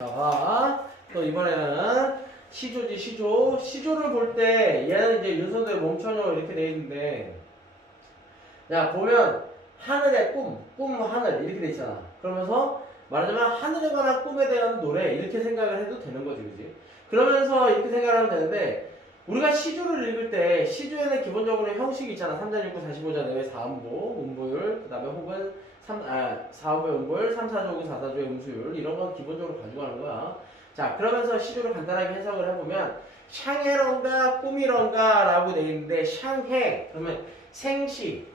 자, 봐. 또 이번에는 시조지, 시조. 시조를 볼 때 얘는 이제 윤선도의 멈춰녀 이렇게 돼 있는데, 자, 보면 하늘의 꿈 하늘 이렇게 돼 있잖아. 그러면서 말하자면 하늘에 관한 꿈에 대한 노래 이렇게 생각을 해도 되는 거지, 그지? 그러면서 이렇게 생각을 하면 되는데, 우리가 시조를 읽을 때 시조에는 기본적으로 형식이 있잖아. 3자 6구 45자 내외 4음보, 음보율, 그 다음에 혹은 4음보의 음보율, 3, 4조 5, 4, 4조의 음수율 이런 건 기본적으로 가져가는 거야. 자, 그러면서 시조를 간단하게 해석을 해보면 샹해런가 꿈이런가 라고 돼 있는데, 샹해 그러면 생시,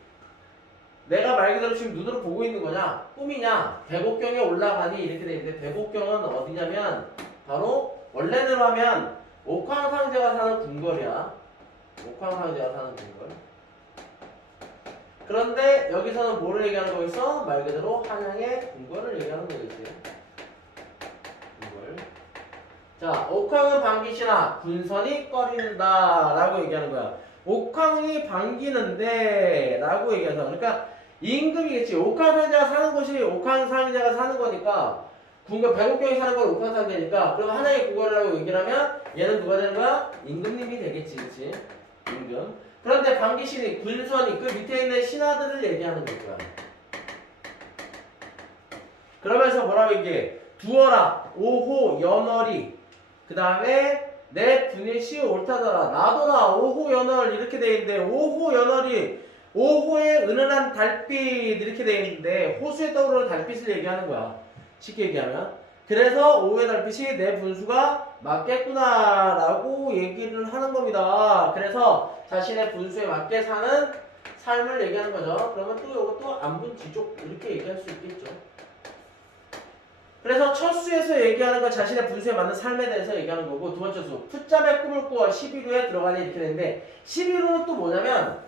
내가 말 그대로 지금 눈으로 보고 있는 거냐 꿈이냐 백옥경에 올라가니 이렇게 돼 있는데, 백옥경은 어디냐면 바로 원래대로 하면 옥황상제가 사는 궁궐이야. 옥황상제가 사는 궁궐. 그런데 여기서는 뭐를 얘기하는 거겠어? 말 그대로 한양의 궁궐을 얘기하는 거겠지. 궁궐. 자, 옥황은 반기시나 군선이 꺼린다 라고 얘기하는 거야. 옥황이 반기는데 라고 얘기해서, 그러니까 임금이겠지. 옥황상제가 사는 곳이 옥황상제가 사는 거니까, 궁궐 백옥경이 사는 건 옥황상제니까, 그럼 하나의 궁궐이라고 얘기를 하면 얘는 누가 되는 거야? 임금님이 되겠지, 그치? 임금. 그런데 반기신이 군선이 그 밑에 있는 신하들을 얘기하는 거야. 그러면서 뭐라고 얘기해? 두어라 오호 연월이, 그 다음에 내 분일시 옳다더라 나도라 오호 연월 이렇게 돼 있는데, 오호 연월이 오호의 은은한 달빛 이렇게 돼 있는데 호수에 떠오르는 달빛을 얘기하는 거야. 쉽게 얘기하면. 그래서 오호의 달빛이 내 분수가 맞겠구나 라고 얘기를 하는 겁니다. 그래서 자신의 분수에 맞게 사는 삶을 얘기하는 거죠. 그러면 또 이것도 안분 지족 이렇게 얘기할 수 있겠죠. 그래서 첫 수에서 얘기하는 건 자신의 분수에 맞는 삶에 대해서 얘기하는 거고, 두 번째 수 풋잠에 꿈을 꾸어 11호에 들어가니 이렇게 되는데, 11호는 또 뭐냐면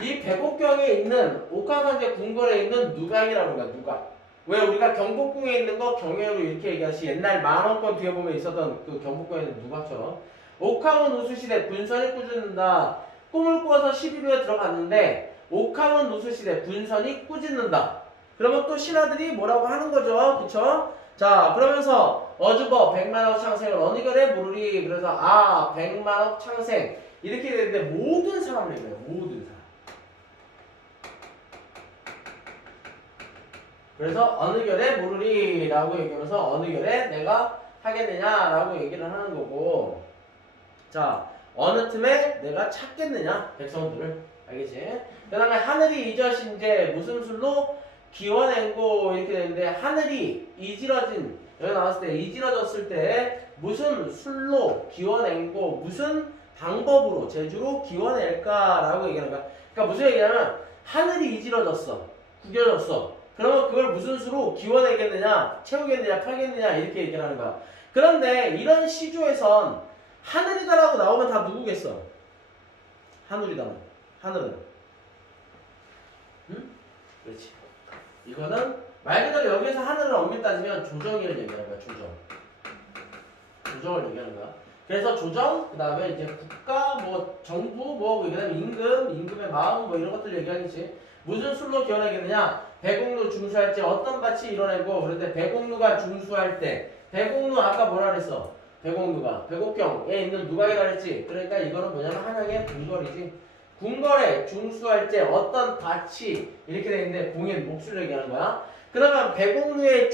이 백옥경에 있는 옥황상제 궁궐에 있는 누각이라는 거야. 누각. 왜 우리가 경복궁에 있는 거 경회로 이렇게 얘기하시, 옛날 만원권 뒤에 보면 있었던 그 경복궁에 있는 누각처럼 옥황은 우수시대 분선이 꾸짖는다. 꿈을 꾸어서 11호에 들어갔는데 옥황은 우수시대 분선이 꾸짖는다. 그러면 또 신하들이 뭐라고 하는 거죠. 그쵸? 자, 그러면서 어주버 백만억 창생을 어느 결에 물으리. 그래서 백만억 창생 이렇게 되는데, 모든 사람을 얘기해요. 모든 사람. 그래서 어느 결에 물으리 라고 얘기하면서 어느 결에 내가 하겠느냐 라고 얘기를 하는 거고, 자, 어느 틈에 내가 찾겠느냐 백성들을. 알겠지? 그 다음에 하늘이 이저신제 무슨 술로 기원행고 이렇게 되는데, 하늘이 이지러진, 여기 나왔을 때 이지러졌을 때 무슨 술로 기원행고 무슨 방법으로 재주로 기원할까라고 얘기하는 거야. 그러니까 무슨 얘기냐면 하늘이 이지러졌어, 구겨졌어. 그러면 그걸 무슨 수로 기원하겠느냐, 채우겠느냐, 팔겠느냐 이렇게 얘기를 하는 거야. 그런데 이런 시조에선 하늘이다라고 나오면 다 누구겠어? 하늘이다는. 하늘은. 응? 그렇지. 이거는 말 그대로 여기에서 하늘을 엄밀히 따지면 조정이를 얘기하는 거야. 조정을 얘기하는 거야. 그래서 조정, 그 다음에 이제 국가, 뭐 정부, 뭐 그 다음에 임금의 마음, 뭐 이런 것들 얘기하겠지. 무슨 술로 기원하겠느냐? 백옥루 중수할 때 어떤 밭이 이뤄내고, 그런데 백옥루가 중수할 때, 백옥루 아까 뭐라 그랬어? 백옥루가 백옥경에 있는 누각이라 그랬지. 그러니까 이거는 뭐냐면 한양의 궁궐이지. 궁궐에 중수할 때 어떤 밭이 이렇게 돼 있는데, 공인 목수를 얘기하는 거야. 그러면 백옥루의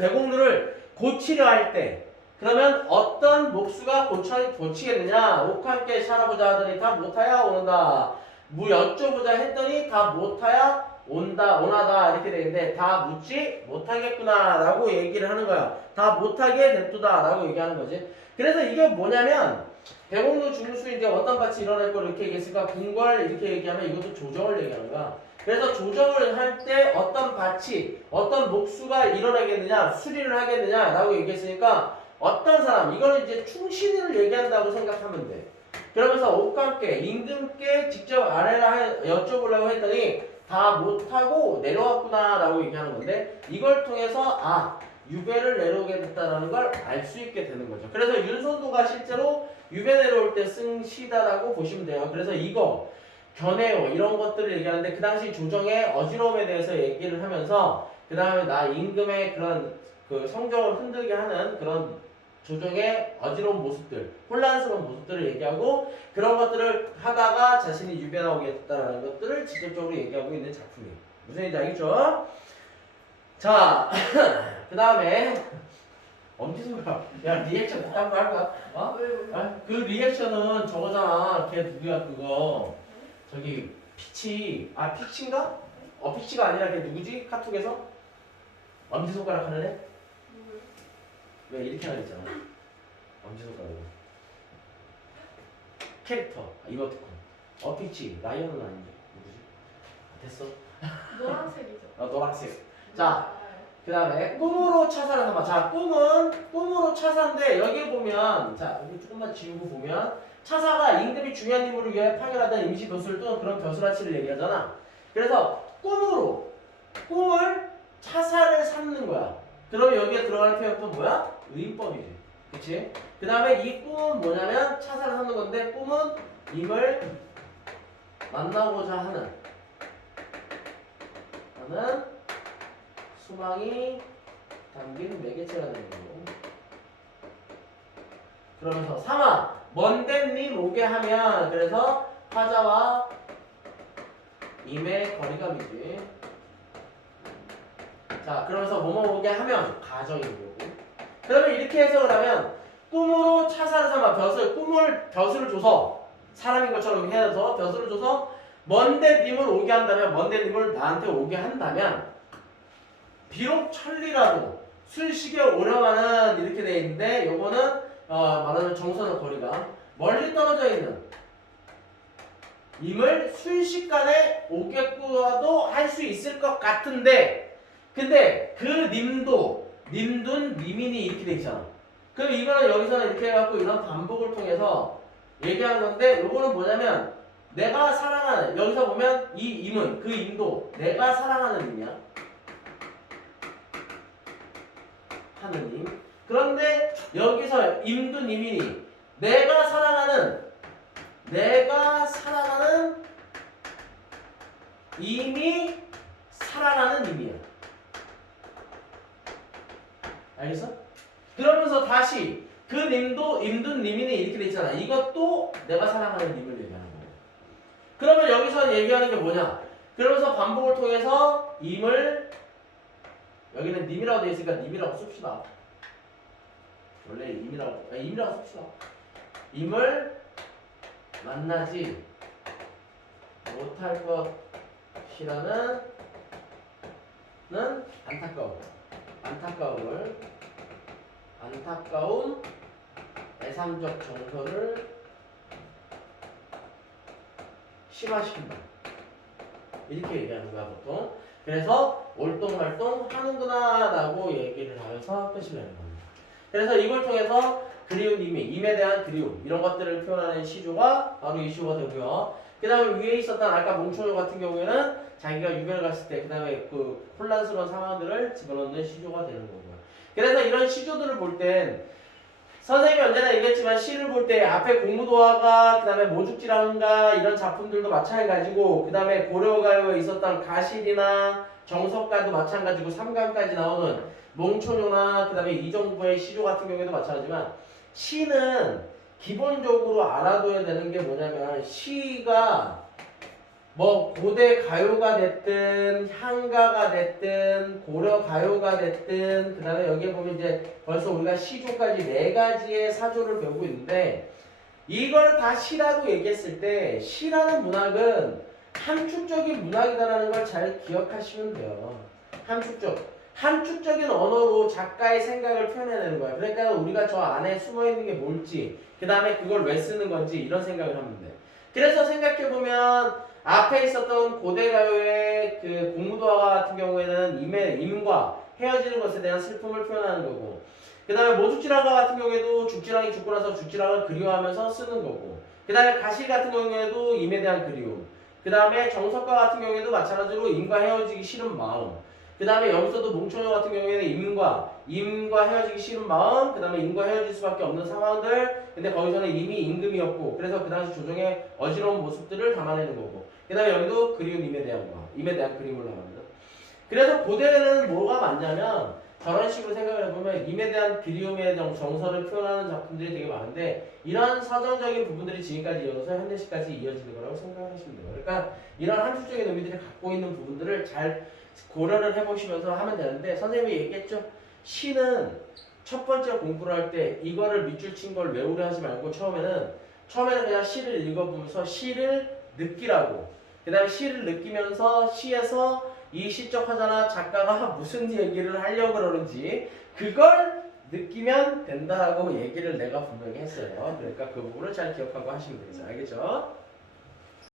백옥루를 고치려 할 때, 그러면 어떤 목수가 고치겠느냐? 옥함께 살아보자 하더니 다 못하야 오는다. 여쭤보자 했더니 다 못하야 오나다 이렇게 되는데, 다 묻지 못하겠구나 라고 얘기를 하는 거야. 다 못하게 됐도다 라고 얘기하는 거지. 그래서 이게 뭐냐면, 백옥루 중수 이제 어떤 밭이 일어날 걸 이렇게 얘기했으니까 궁궐 이렇게 얘기하면 이것도 조정을 얘기하는 거야. 그래서 조정을 할 때 어떤 밭이, 어떤 목수가 일어나겠느냐, 수리를 하겠느냐 라고 얘기했으니까 어떤 사람, 이거는 이제 충신을 얘기한다고 생각하면 돼. 그러면서 옥감께, 임금께 직접 아래라 여쭤보려고 했더니 다 못하고 내려왔구나 라고 얘기하는 건데, 이걸 통해서 유배를 내려오게 됐다는 걸 알 수 있게 되는 거죠. 그래서 윤손도가 실제로 유배 내려올 때 쓴 시다라고 보시면 돼요. 그래서 이거 견해요 이런 것들을 얘기하는데, 그 당시 조정의 어지러움에 대해서 얘기를 하면서, 그 다음에 나 임금의 그런 그 성적을 흔들게 하는 그런 조정의 어지러운 모습들, 혼란스러운 모습들을 얘기하고 그런 것들을 하다가 자신이 유변하게 됐다라는 것들을 직접적으로 얘기하고 있는 작품이에요. 무슨 얘기인지 알겠죠? 자, 그 다음에 엄지손가락. 야, 리액션 한번 할까? 어? 아, 그 리액션은 저거잖아. 걔 누구야 그거? 저기 피치. 아 피치인가? 피치가 아니라 걔 누구지? 카톡에서 엄지손가락 하는 애? 왜 이렇게 하나 있잖아. 엄지손가락으로. 캐릭터. 이모티콘. 피치. 라이언은 아닌데 누구지? 됐어? 노란색이죠. 노란색. 자, 그 다음에 꿈으로 차사를 삼아. 자, 꿈은 꿈으로 차사인데 여기 보면 자 여기 조금만 지우고 보면 차사가 임금이 중요한 임무를 위해 파견하던 임시 벼슬 또는 그런 벼슬아치를 얘기하잖아. 그래서 꿈으로 꿈을 차사를 삼는 거야. 그러면 여기에 들어가는 표현은 뭐야? 의인법이지. 그치? 그 다음에 이 꿈은 뭐냐면 차사를 삼는 건데 꿈은 임을 만나고자 하는 소망이 담긴 매개체가 되는 거고. 그러면서 삼아 먼데님 오게 하면 그래서 화자와 임의 거리감이지. 자, 그러면서 뭐뭐 오게 하면 가정인 거고. 그러면 이렇게 해석을 하면 꿈으로 차사를 삼아 꿈을 벼슬을 줘서 사람인 것처럼 해서 벼슬을 줘서 먼데님을 오게 한다면 먼데님을 나한테 오게 한다면 비록 천리라도 순식에 오려가는 이렇게 돼 있는데 요거는 말하자면 정선의 거리가 멀리 떨어져 있는 임을 순식간에 오겠고도 할 수 있을 것 같은데 근데 그 님둔 니민이 이렇게 돼 있잖아. 그럼 이거는 여기서는 이렇게 해갖고 이런 반복을 통해서 얘기하는 건데 요거는 뭐냐면 내가 사랑하는 여기서 보면 이 임은 그 임도 내가 사랑하는 임이야. 하느님. 그런데 여기서 임둔 이민이 내가 사랑하는 이미 사랑하는 임이야. 알겠어? 그러면서 다시 그 님도 임둔 님이니 이렇게 돼 있잖아. 이것도 내가 사랑하는 님을 얘기하는 거야. 그러면 여기서 얘기하는 게 뭐냐? 그러면서 반복을 통해서 임을 여기는 님이라고 되어 있으니까 님이라고 씁시다. 원래 임이라고 씁시다. 임을 만나지 못할 것이라는 안타까운 애상적 정서를 심화시킨다. 이렇게 얘기하는 거야 보통. 그래서 올동말동 하는구나 라고 얘기를 하면서 끝을 내는 겁니다. 그래서 이걸 통해서 그리운 임에 대한 그리움 이런 것들을 표현하는 시조가 바로 이 시조가 되고요. 그 다음에 위에 있었던 아까 몽초조 같은 경우에는 자기가 유별을 갔을 때 그 다음에 그 혼란스러운 상황들을 집어넣는 시조가 되는 거고요. 그래서 이런 시조들을 볼 땐 선생님이 언제나 얘기했지만 시를 볼 때 앞에 공무도화가 그 다음에 모죽지랑가 이런 작품들도 마찬가지고 그 다음에 고려가요에 있었던 가실이나 정석가도 마찬가지고 삼강까지 나오는 몽초조나 그 다음에 이정부의 시조 같은 경우에도 마찬가지지만 시는 기본적으로 알아둬야 되는 게 뭐냐면 시가 뭐 고대 가요가 됐든 향가가 됐든 고려 가요가 됐든 그 다음에 여기에 보면 이제 벌써 우리가 시조까지 4가지의 사조를 배우고 있는데 이걸 다 시라고 얘기했을 때 시라는 문학은 함축적인 문학이다라는 걸 잘 기억하시면 돼요. 함축적인 언어로 작가의 생각을 표현해내는 거야. 그러니까 우리가 저 안에 숨어있는 게 뭘지 그 다음에 그걸 왜 쓰는 건지 이런 생각을 하면 돼. 그래서 생각해보면 앞에 있었던 고대가요의 그 공무도화 같은 경우에는 임과 헤어지는 것에 대한 슬픔을 표현하는 거고 그 다음에 모죽지랑가 같은 경우에도 죽지랑이 죽고 나서 죽지랑을 그리워하면서 쓰는 거고 그 다음에 가실 같은 경우에도 임에 대한 그리움 그 다음에 정석가 같은 경우에도 마찬가지로 임과 헤어지기 싫은 마음 그 다음에 여기서도 몽초조 같은 경우에는 임과 헤어지기 싫은 마음 그 다음에 임과 헤어질 수밖에 없는 상황들 근데 거기서는 이미 임금이었고 그래서 그 당시 조정의 어지러운 모습들을 담아내는 거고 그 다음에 여기도 그리운 임에 대한 그림을 나옵니다. 그래서 고대에는 뭐가 많냐면 저런 식으로 생각을 해보면 임에 대한 그리움의 정서를 표현하는 작품들이 되게 많은데 이런 서정적인 부분들이 지금까지 이어져서 현대시까지 이어지는 거라고 생각을 하시면 돼요. 그러니까 이런 함축적인 의미들이 갖고 있는 부분들을 잘 고려를 해보시면서 하면 되는데 선생님이 얘기했죠. 시는 첫 번째 공부를 할 때 이거를 밑줄 친 걸 외우려 하지 말고 처음에는 그냥 시를 읽어보면서 시를 느끼라고 그 다음에 시를 느끼면서 시에서 이 시적 화자나 작가가 무슨 얘기를 하려고 그러는지 그걸 느끼면 된다라고 얘기를 내가 분명히 했어요. 그러니까 그 부분을 잘 기억하고 하시면 되겠어요. 알겠죠?